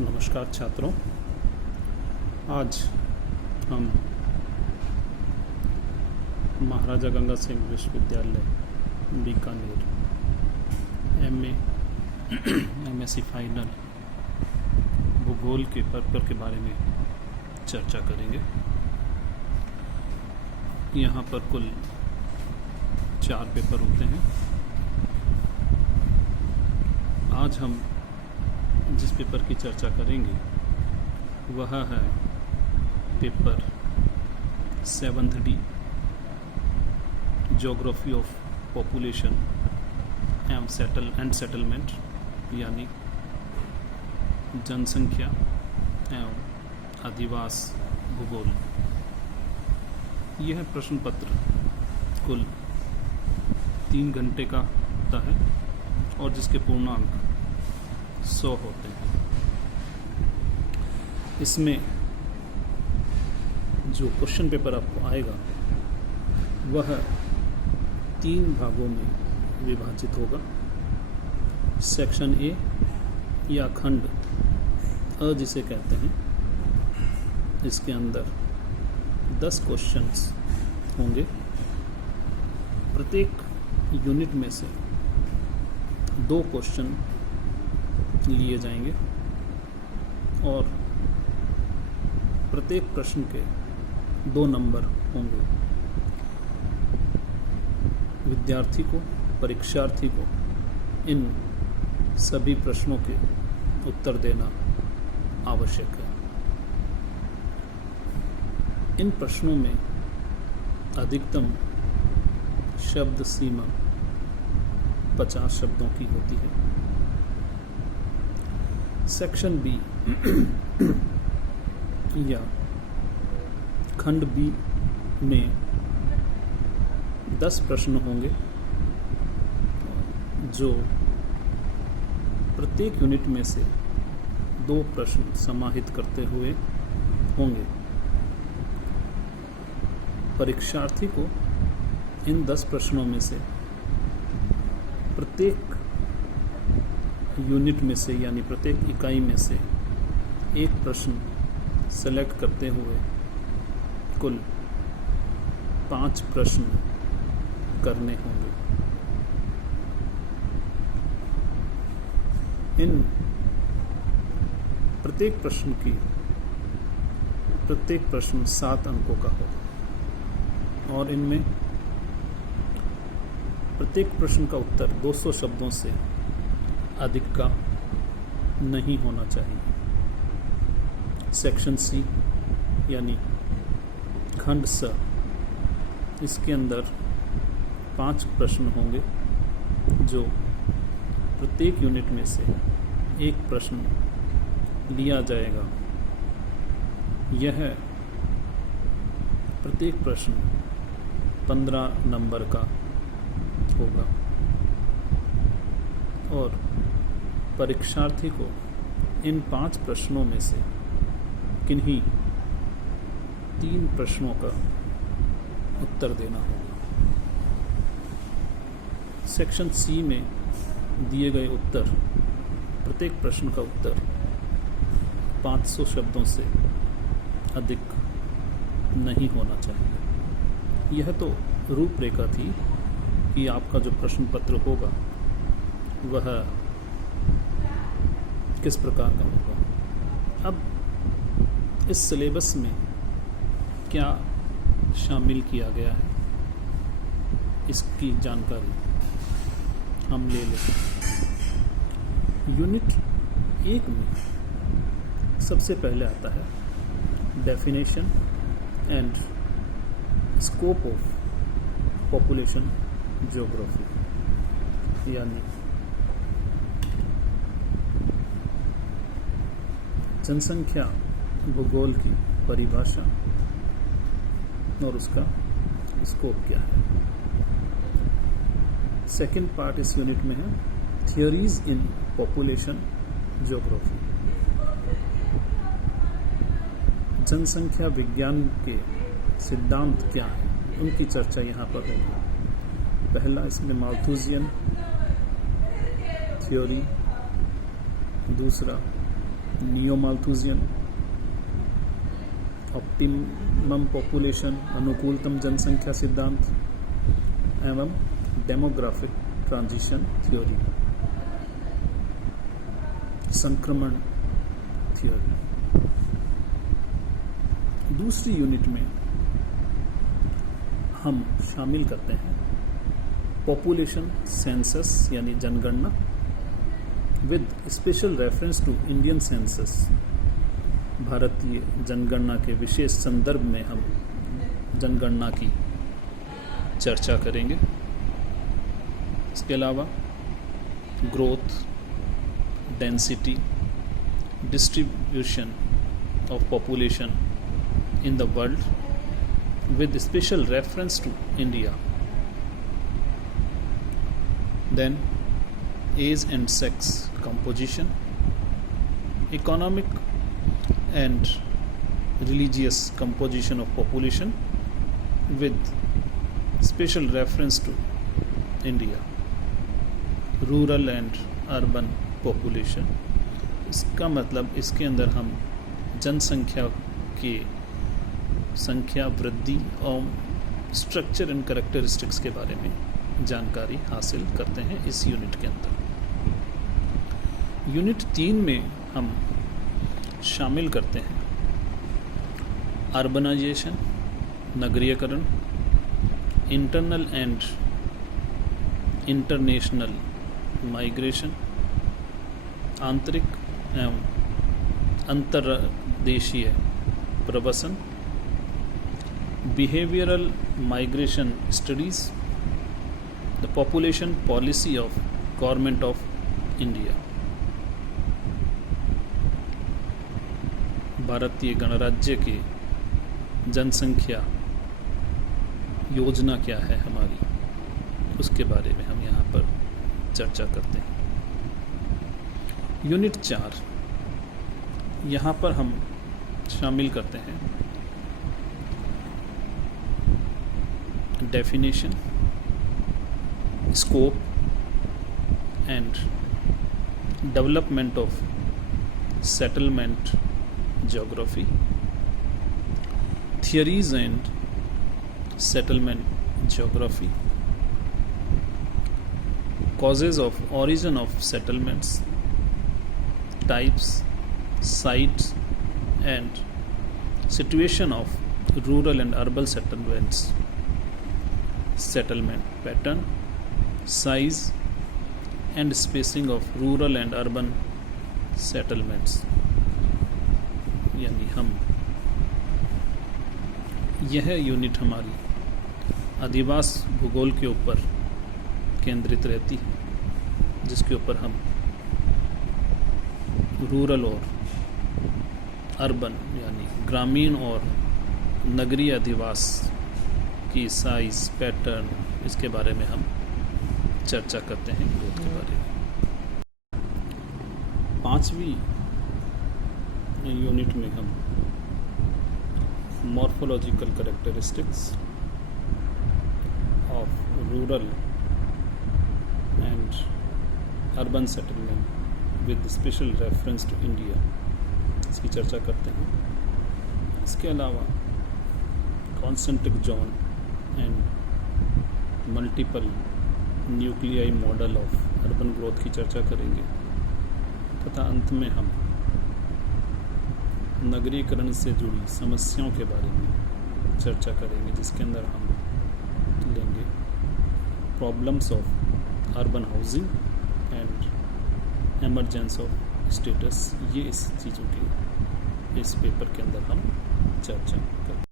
नमस्कार छात्रों, आज हम महाराजा गंगा सिंह विश्वविद्यालय बीकानेर एमएससी फाइनल भूगोल के पेपर के बारे में चर्चा करेंगे। यहाँ पर कुल 4 पेपर होते हैं। आज हम जिस पेपर की चर्चा करेंगे वह है paper 7th D geography of population and settlement, यानी जनसंख्या एवं अधिवास भूगोल। यह प्रश्न पत्र कुल 3 घंटे का होता है और जिसके पूर्णांक 100 होते हैं। इसमें जो क्वेश्चन पेपर आपको आएगा वह 3 भागों में विभाजित होगा। सेक्शन ए या खंड अ जिसे कहते हैं, इसके अंदर 10 क्वेश्चंस होंगे। प्रत्येक यूनिट में से 2 क्वेश्चन लिए जाएंगे और प्रत्येक प्रश्न के 2 नंबर होंगे। विद्यार्थी को, परीक्षार्थी को इन सभी प्रश्नों के उत्तर देना आवश्यक है। इन प्रश्नों में अधिकतम शब्द सीमा 50 शब्दों की होती है। सेक्शन बी या खंड बी में 10 प्रश्न होंगे जो प्रत्येक यूनिट में से 2 प्रश्न समाहित करते हुए होंगे। परीक्षार्थी को इन 10 प्रश्नों में से प्रत्येक यूनिट में से यानी प्रत्येक इकाई में से एक प्रश्न सेलेक्ट करते हुए कुल 5 प्रश्न करने होंगे। इन प्रत्येक प्रश्न 7 अंकों का होगा और इनमें प्रत्येक प्रश्न का उत्तर 200 शब्दों से अधिक का नहीं होना चाहिए। सेक्शन सी यानी खंड स, इसके अंदर 5 प्रश्न होंगे जो प्रत्येक यूनिट में से एक प्रश्न लिया जाएगा। यह प्रत्येक प्रश्न 15 नंबर का होगा और परीक्षार्थी को इन 5 प्रश्नों में से किन्हीं 3 प्रश्नों का उत्तर देना होगा। सेक्शन सी में दिए गए उत्तर, प्रत्येक प्रश्न का उत्तर 500 शब्दों से अधिक नहीं होना चाहिए। यह तो रूपरेखा थी कि आपका जो प्रश्न पत्र होगा वह किस प्रकार का होगा। अब इस सिलेबस में क्या शामिल किया गया है, इसकी जानकारी हम ले लेते हैं। यूनिट 1 में सबसे पहले आता है definition and scope of population geography, यानी जनसंख्या भूगोल की परिभाषा और उसका स्कोप क्या है। सेकेंड पार्ट इस यूनिट में है थियोरीज इन पॉपुलेशन ज्योग्राफी। जनसंख्या विज्ञान के सिद्धांत क्या है, उनकी चर्चा यहाँ पर होगी। पहला इसमें माल्थुसियन थ्योरी, दूसरा नियो माल्थुसियन, ऑप्टिमम पॉपुलेशन, अनुकूलतम जनसंख्या सिद्धांत एवं डेमोग्राफिक ट्रांजिशन थ्योरी, संक्रमण थ्योरी। दूसरी यूनिट में हम शामिल करते हैं पॉपुलेशन सेंसस यानी जनगणना with special reference to Indian census. भारतीय जनगणना के विशेष संदर्भ में हम जनगणना की चर्चा करेंगे। इसके अलावा growth, density, distribution of population in the world with special reference to India. Then age and sex composition, economic and religious composition of population with special reference to India. Rural and urban population, इसका मतलब इसके अंदर हम जनसंख्या के संख्या वृद्धि और स्ट्रक्चर एंड कैरेक्टरिस्टिक्स के बारे में जानकारी हासिल करते हैं इस यूनिट के अंदर। यूनिट 3 में हम शामिल करते हैं अर्बनाइजेशन, नगरीयकरण, इंटरनल एंड इंटरनेशनल माइग्रेशन, आंतरिक एवं अंतर्देशीय प्रवसन, behavioral migration studies, the population policy of government of India। भारतीय गणराज्य की जनसंख्या योजना क्या है हमारी, उसके बारे में हम यहाँ पर चर्चा करते हैं। यूनिट 4, यहाँ पर हम शामिल करते हैं definition, scope and development of settlement geography, theories and settlement geography, causes of origin of settlements, types, sites and situation of rural and urban settlements, settlement pattern, size and spacing of rural and urban settlements। यानी हम यह unit हमारी अधिवास भूगोल के ऊपर केंद्रित रहती है, जिसके ऊपर हम रूरल और अर्बन यानी ग्रामीण और नगरीय अधिवास की साइज, पैटर्न, इसके बारे में हम चर्चा करते हैं, ग्रोथ के बारे में। 5वीं यूनिट में हम morphological characteristics of rural and urban settlement with special reference to India, इसकी चर्चा करते हैं। इसके अलावा concentric zone and multiple nuclei model of urban growth की चर्चा करेंगे तथा अंत में हम नगरीकरण से जुड़ी समस्याओं के बारे में चर्चा करेंगे, जिसके अंदर हम लेंगे problems of urban housing and emergence of status. ये इस चीज़ों की इस पेपर के अंदर हम चर्चा करेंगे।